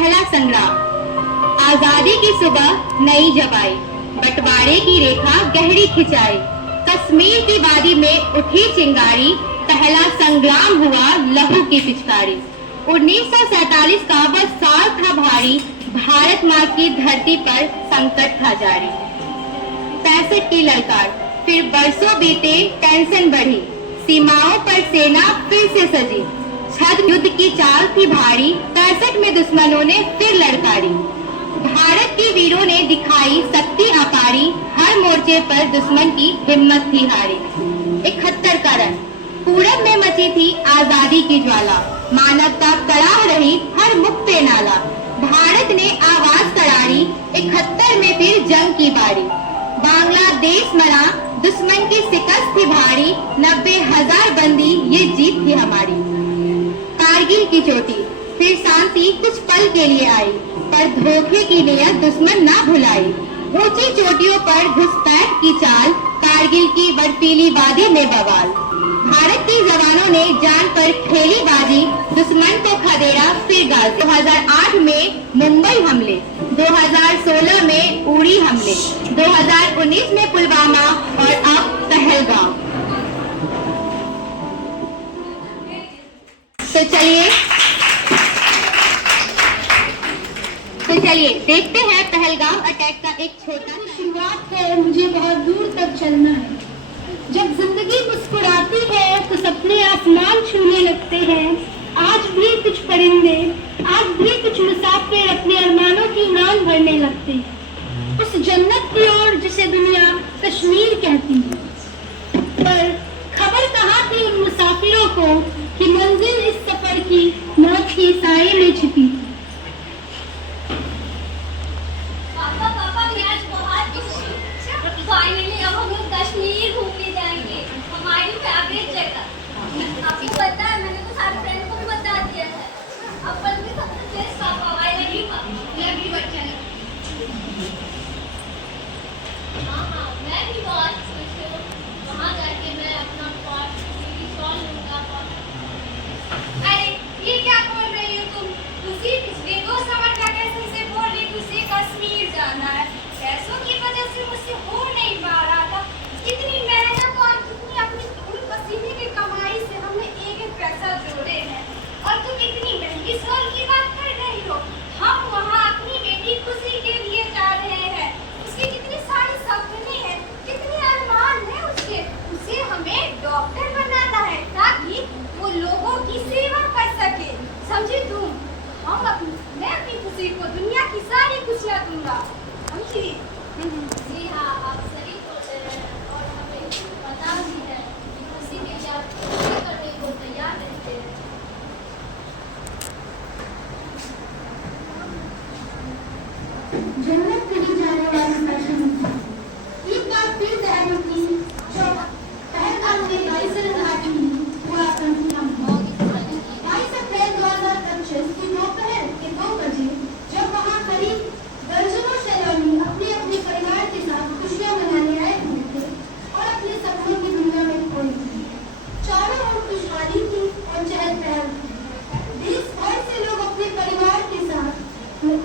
पहला संग्राम। आजादी की सुबह नई जब आई, बंटवारे की रेखा गहरी खिंचाई, कश्मीर की वादी में उठी चिंगारी, पहला संग्राम हुआ लहू की पिचकारी। 1947 का वह साल था भारी, भारत माँ की धरती पर संकट था जारी। 65 की ललकार, फिर बरसों बीते, टेंशन बढ़ी, सीमाओं पर सेना फिर से सजी, छद्म युद्ध की चाल थी भारी, 65 में दुश्मनों ने फिर ललकारी। भारत के वीरों ने दिखाई शक्ति अपारी, हर मोर्चे पर दुश्मन की हिम्मत थी हारी। 71 का रण, पूरब में मची थी आजादी की ज्वाला, मानवता कराह रही हर मुख पे नाला, भारत ने आवाज करारी, 71 में फिर जंग की बारी। बांग्लादेश मरा, दुश्मन की शिकस्त थी भारी, 90,000 बंदी ये जीत थी हमारी। कारगिल की चोटी, फिर शांति कुछ पल के लिए आई, पर धोखे की नियत दुश्मन ना भुलाई। ऊंची चोटियों पर घुसपैठ की चाल, कारगिल की बर्फीली वादी में बवाल, भारत के जवानों ने जान पर खेली बाजी, दुश्मन को खदेड़ा फिर गाजी। 2008 में मुंबई हमले, 2016 में उड़ी हमले, 2019 में पुलवामा और अब पहलगाम। तो चलिए देखते हैं पहलगाम अटैक का एक छोटा शुरुआत है, मुझे बहुत दूर तक चलना है। जब जिंदगी मुस्कुराती है तो सपने आसमान छूने लगते हैं। आज भी कुछ परिंदे, आज भी कुछ मुसाफिर अपने अरमानों की उड़ान भरने लगते हैं, उस जन्नत की ओर जिसे दुनिया कश्मीर कहती है। पर खबर कहाँ थी उन मुसाफिरों को कि मंजिल इस सफर की मौत की साए में छिपी थी। फाइनली अब हम लोग कश्मीर घूमने जाएंगे, हमारी फेवरेट जगह। आपको पता है, मैंने तो सारे फ्रेंड को भी बता दिया है। अब कल भी सबसे बेस्ट पापा आएगी, मैं भी बच्चा है। हाँ, मैं भी बहुत खुश हूँ। वहाँ जाके मैं अपना पार्ट स्टॉल लूँगा। अरे ये क्या बोल रही हो तुम? उसी पिछले 2 समर वैकेशन से बोल रही तुझे कश्मीर जाना है। पैसों की वजह से मुझसे हो नहीं पा रहा था। कितनी मेहनत और कितनी अपनी खून पसीने की कमाई से हमने एक पैसा जोड़े हैं, और तुम इतनी महंगी शॉल की बात कर रही हो। हम वहाँ अपनी बेटी खुशी के लिए जा रहे हैं। उसके कितने सारे सपने हैं, कितने अरमान हैं उसके। उसे हमें डॉक्टर बनाना है ताकि वो लोगों की सेवा कर सके, समझी तुम? मैं अपनी खुशी को दुनिया की सारी खुशियाँ दूंगा, समझी? जी हाँ, आप सही सोच रहे हैं, और हमें पता भी है कि खुशी के लिए आप कुछ करने को तैयार रहते हैं। जन्नत करी जाने वाली फैशन एक बार फिर तैयारी की, जो पहलगाम में 22 घाटी हुआ संख्या 22 अप्रैल 2025 की दोपहर के 2 बजे, जब वहाँ करीब दर्जनों सैलानी अपने अपने परिवार के साथ खुशियां मनाने आए हुए थे और अपने सपनों की दुनिया में खोए थे। चारों ओर खुशहाली थी और चहल पहल थी। देश भर से लोग अपने परिवार के साथ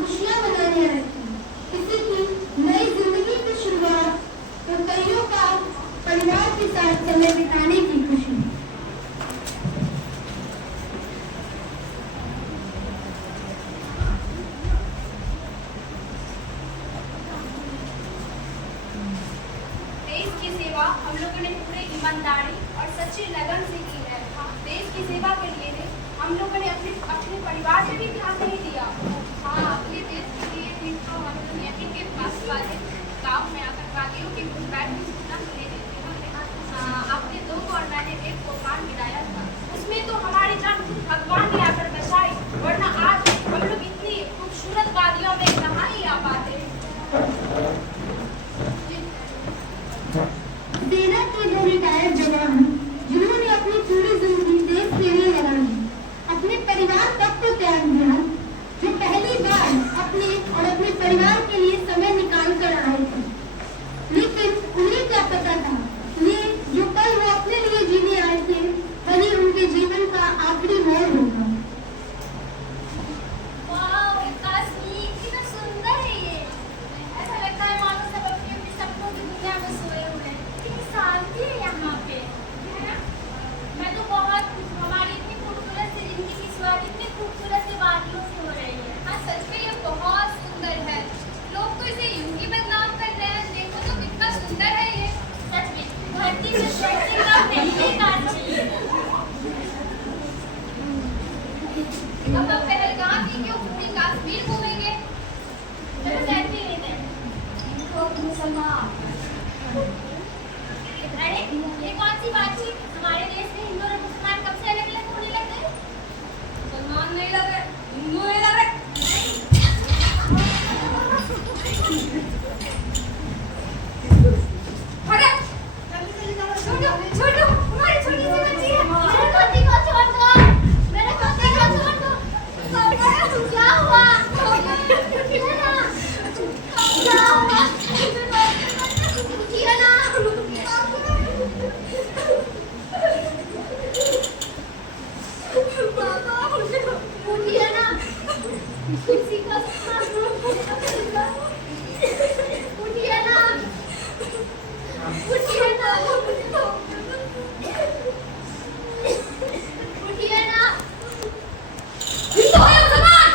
खुशियां मनाने आए थे। किसी की नई जिंदगी की शुरुआत, तो कईयों का परिवार के साथ समय बिताने की खुशी। हम लोगों ने पूरे ईमानदारी और सच्ची लगन से की है। देश की सेवा के लिए हम लोगों ने अपने परिवार से भी ध्यान नहीं दिया। हाँ, अपने देश के लिए भी तो हम लोग यहीं के पास वाले गाँव में आतंकवादियों की घुसपैठ की सूचना सुनी थी। आपने 2 और मैंने 1 को कान गिराया था। उसमें तो हमारी जान भगवान ने आकर बचाई, वरना आज हम लोग इतनी खूबसूरत वादियों में कहाँ ही आ पाते। सेना के 2 रिटायर्ड जवान जिन्होंने अपनी पूरी जिंदगी देश के लिए लगा दी, अपने परिवार तक को त्याग दिया, मेरे सेल्फी नहीं दे। मुसलमान अरे ये कौन सी बातचीत? हमारे देश में हिंदू और मुसलमान कब से अलग अलग होने लग गए? मुसलमान नहीं लग रहे, हिंदू नहीं लग रहे। अरे छोटू, हमारी छोटी सी बच्ची है। मेरे पोती को छोड़ दो। मेरे पोती को छोड़ दो। क्या हुआ? क्या हुआ? उठिए ना। उठिए ना। किसी का उठिए ना। उठिए ना। उठिए ना। हिंदू है मुसलमान।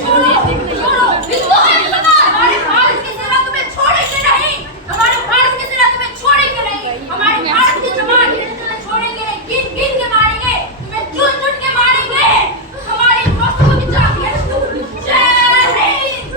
छोड़ो, हिंदू है मुसलमान। हमारे भारत की सेना तुम्हें छोड़ेंगे नहीं। हमारे भारत की सेना तुम्हें छोड़ेंगे नहीं। हमारे भारत की जवान तुम्हें छोड़ेंगे नहीं। गिन गिन के मारेंगे, तुम्हें चुन चुन के मारेंगे। हमारी मौसम की जाती है। जय हिंद।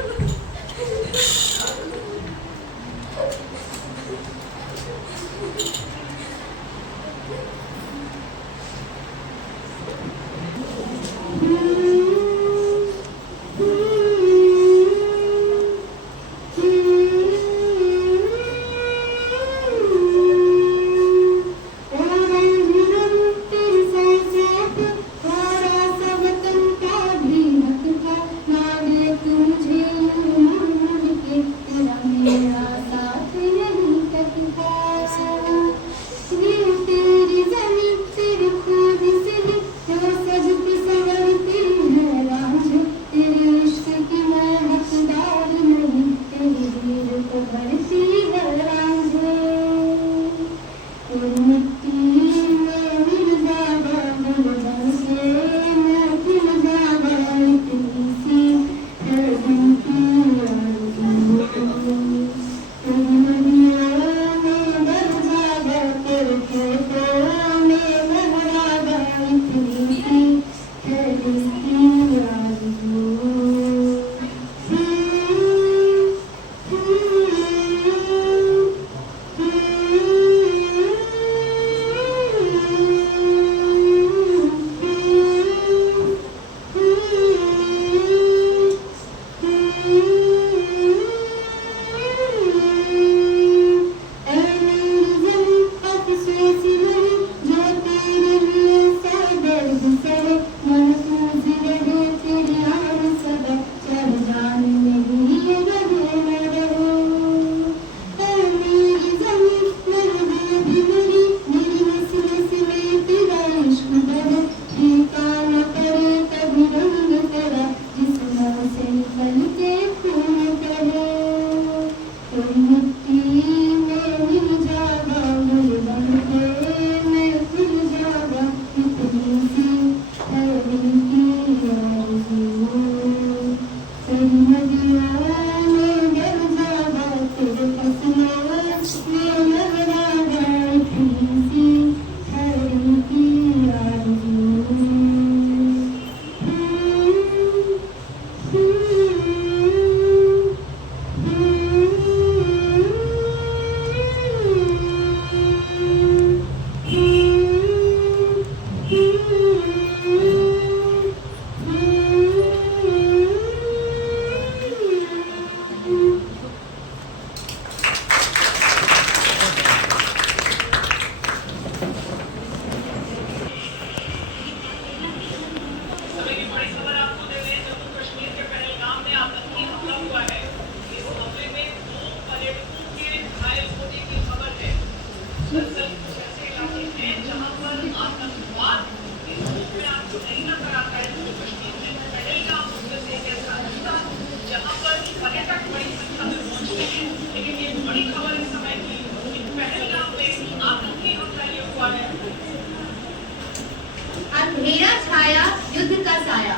अंधेरा छाया युद्ध का साया,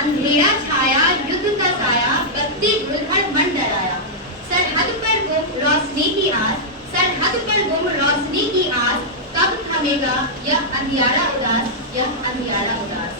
अंधेरा छाया युद्ध का साया, बत्ती गुलहड़ मन डराया। सरहद पर गुम रोशनी की आस, सरहद पर गुम रोशनी की आस, कब थमेगा यह अंधियारा उदास, यह अंधियारा उदास।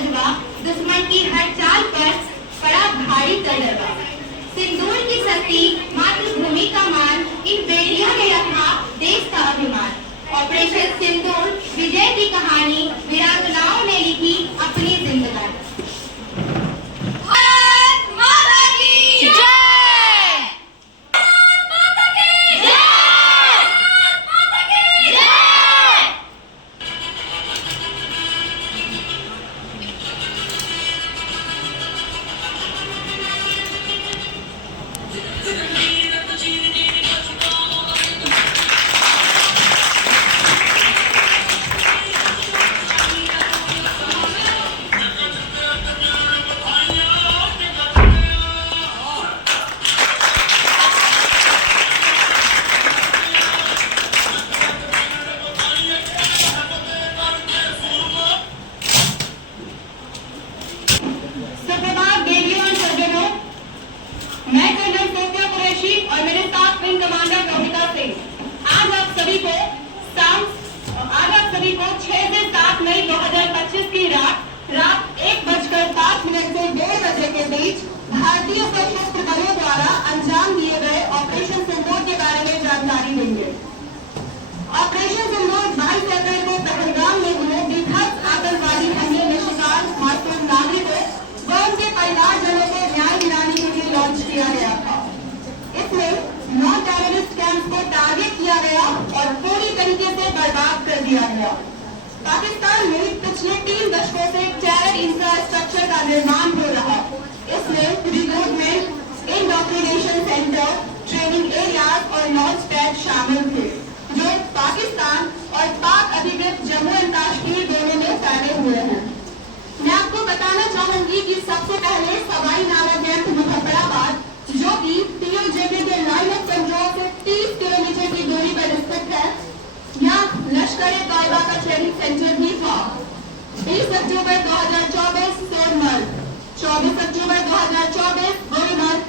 नजवा, दुश्मन की हर चाल पर पड़ा भारी तलवा। सिंदूर की सती मातृभूमि का मान, इन बेड़ियों ने रखा देश का अभिमान। ऑपरेशन सिंदूर विजय की कहानी वीरांगनाओं ने लिखी अपनी जिंदगानी। भारत माता की जय! भारत माता की जय! भारत माता की जय! सुप्रभात देवियों और सज्जनों, मैं कर्नल सोफिया कुरैशी और मेरे साथ विंग कमांडर कविता सिंह आज आप सभी को 6 से 7 मई 2025 की रात 1:05 से 1:30 बजे के बीच भारतीय सशस्त्र बलों द्वारा अंजाम दिए गए ऑपरेशन सिंदूर के बारे में जानकारी देंगे। ऑपरेशन सिंदूर 22 अप्रैल को पहलगाम में हुए बेहद आतंकवादी हमले में शिकार मासूम नागरिकों व उनके परिवारजनों को न्याय दिलाने के लिए लॉन्च किया गया था। इसमें 9 टेररिस्ट कैंप्स को टारगेट किया गया और पूरी तरीके से बर्बाद कर दिया गया। पाकिस्तान में पिछले 3 दशकों से टेरर इंफ्रास्ट्रक्चर का निर्माण हो रहा। इसमें recruitment, indoctrination centre, training areas और लॉन्च पैड शामिल थे, जो पाकिस्तान और पाक अधिकृत जम्मू एंड कश्मीर दोनों में फैले हुए हैं। मैं आपको बताना चाहूंगी कि सबसे पहले सवाई नाला कैंप मुजफ्फराबाद, जो कि TOJP के लाइन ऑफ कंट्रोल से 30 किलोमीटर की दूरी पर स्थित है, यहाँ लश्कर-ए-तौयबा का ट्रेनिंग सेंटर भी था। 20 अक्टूबर 2024 सोनमर्ग, 24 अक्टूबर 2024 गुलमर्ग,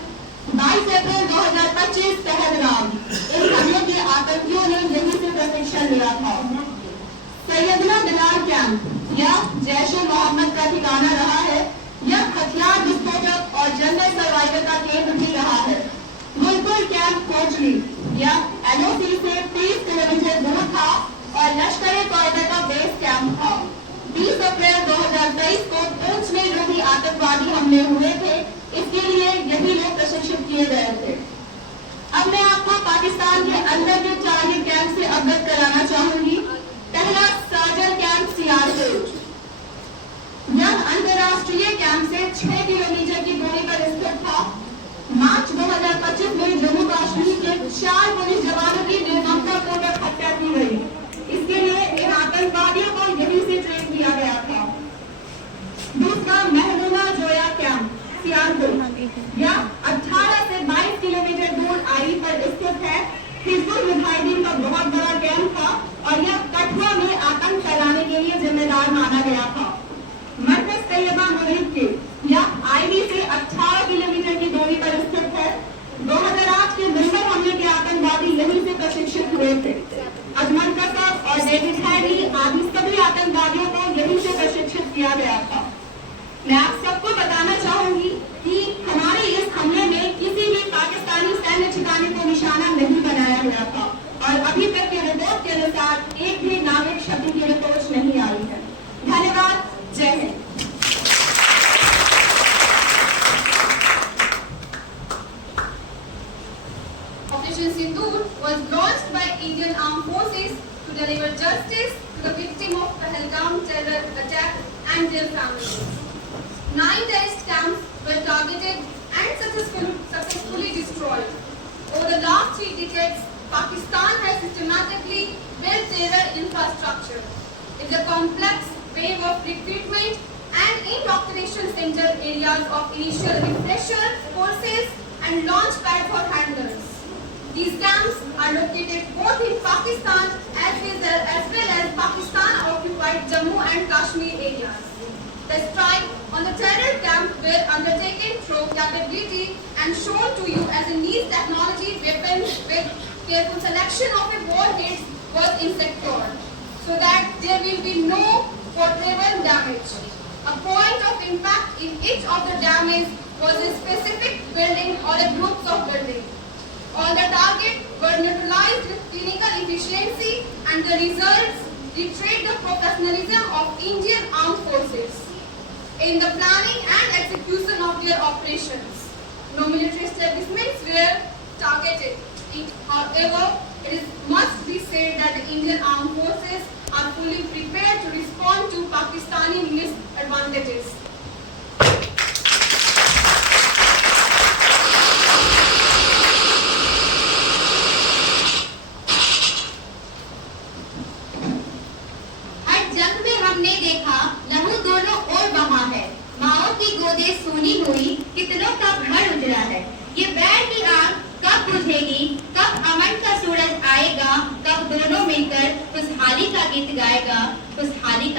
22 अप्रैल 2025 पहलगाम। इन हमलों के आतंकियों ने यहीं से प्रशिक्षण लिया था। सैयदना बिलाल कैंप या जैश-ए-मोहम्मद का ठिकाना रहा है। यह हथियार विस्फोटक और जनरल सर्वाइवल का केंद्र भी रहा है। गुलपुर कैंप कोचली या NOC से 30 किलोमीटर दूर था और लश्कर-ए-तौयबा का बेस कैंप था। 20 अप्रैल 2023 को पुंछ में जो भी आतंकवादी हमले हुए थे, इसके लिए यही लोग प्रशिक्षित किए गए थे। अब मैं आपको पाकिस्तान के अंदर के टारगेट कैंप से अवगत कराना चाहूंगी। पहला साजल कैंप सियालकोट। यह अंतर्राष्ट्रीय कैंप से 6 किलोमीटर की दूरी पर स्थित था। मार्च 2025 में जम्मू कश्मीर के 4 पुलिस जवानों की निर्ममतापूर्वक हत्या की गई। इसके लिए इन आतंकवादियों को यहीं से ट्रेन किया गया था। दूसरा महबूबा जोया कैंप सियालकोट। यह 18 से 22 किलोमीटर दूर आई पर स्थित है। हिजबुल मुजाहिदीन का बहुत बड़ा कैंप था और यह कठुआ में आतंक फैलाने के लिए जिम्मेदार माना गया था। मरकज तैयबा मुरीद के यह IB से 18 किलोमीटर की दूरी पर स्थित है। 2008 के मुंबई हमले के आतंकवादी यहीं से प्रशिक्षित हुए थे। अजमल कसब और डेविड हैडली आदि सभी आतंकवादियों को यहीं से प्रशिक्षित किया गया था। मैं आप सबको बताना चाहूंगी कि हमारे इस हमले में किसी भी पाकिस्तानी सैन्य ठिकाने को निशाना नहीं बनाया गया था और अभी तक की रिपोर्ट के अनुसार एक भी नागरिक क्षति की रिपोर्ट नहीं आई है। धन्यवाद। जय Hind. Operation Sindoor was launched by Indian Armed Forces to deliver justice to the victim of Pahalgam terror attack and their families. 9 terrorist camps were targeted and successfully destroyed. Over the last 3 decades, Pakistan has systematically built terror infrastructure. It's a complex wave of recruitment and indoctrination center areas of initial repression forces and launch pad for handlers. These camps are located both in Pakistan as well as Pakistan-occupied Jammu and Kashmir areas. The strike on the terror camp were undertaken through capability and shown to you as a niche technology weapon with careful selection of a warhead was in sector, so that there will be no portable damage. A point of impact in each of the damage was a specific building or a group of buildings. All the targets were neutralized with clinical efficiency, and the results portrayed the professionalism of Indian Armed Forces in the planning and execution of their operations. No military establishments were targeted. However, it must be said that the Indian Armed Forces are fully prepared to respond to Pakistani misadvantages. हर जंग में हमने देखा लहू दोनों ओर बहा है, माओ की गोदे सूनी हुई, कितनों का घर उजड़ा है। ये बैर की आग कब बुझेगी, कब अमन का सूरज आएगा, कब दोनों मिलकर खुशहाली का गीत गाएगा, खुशहाली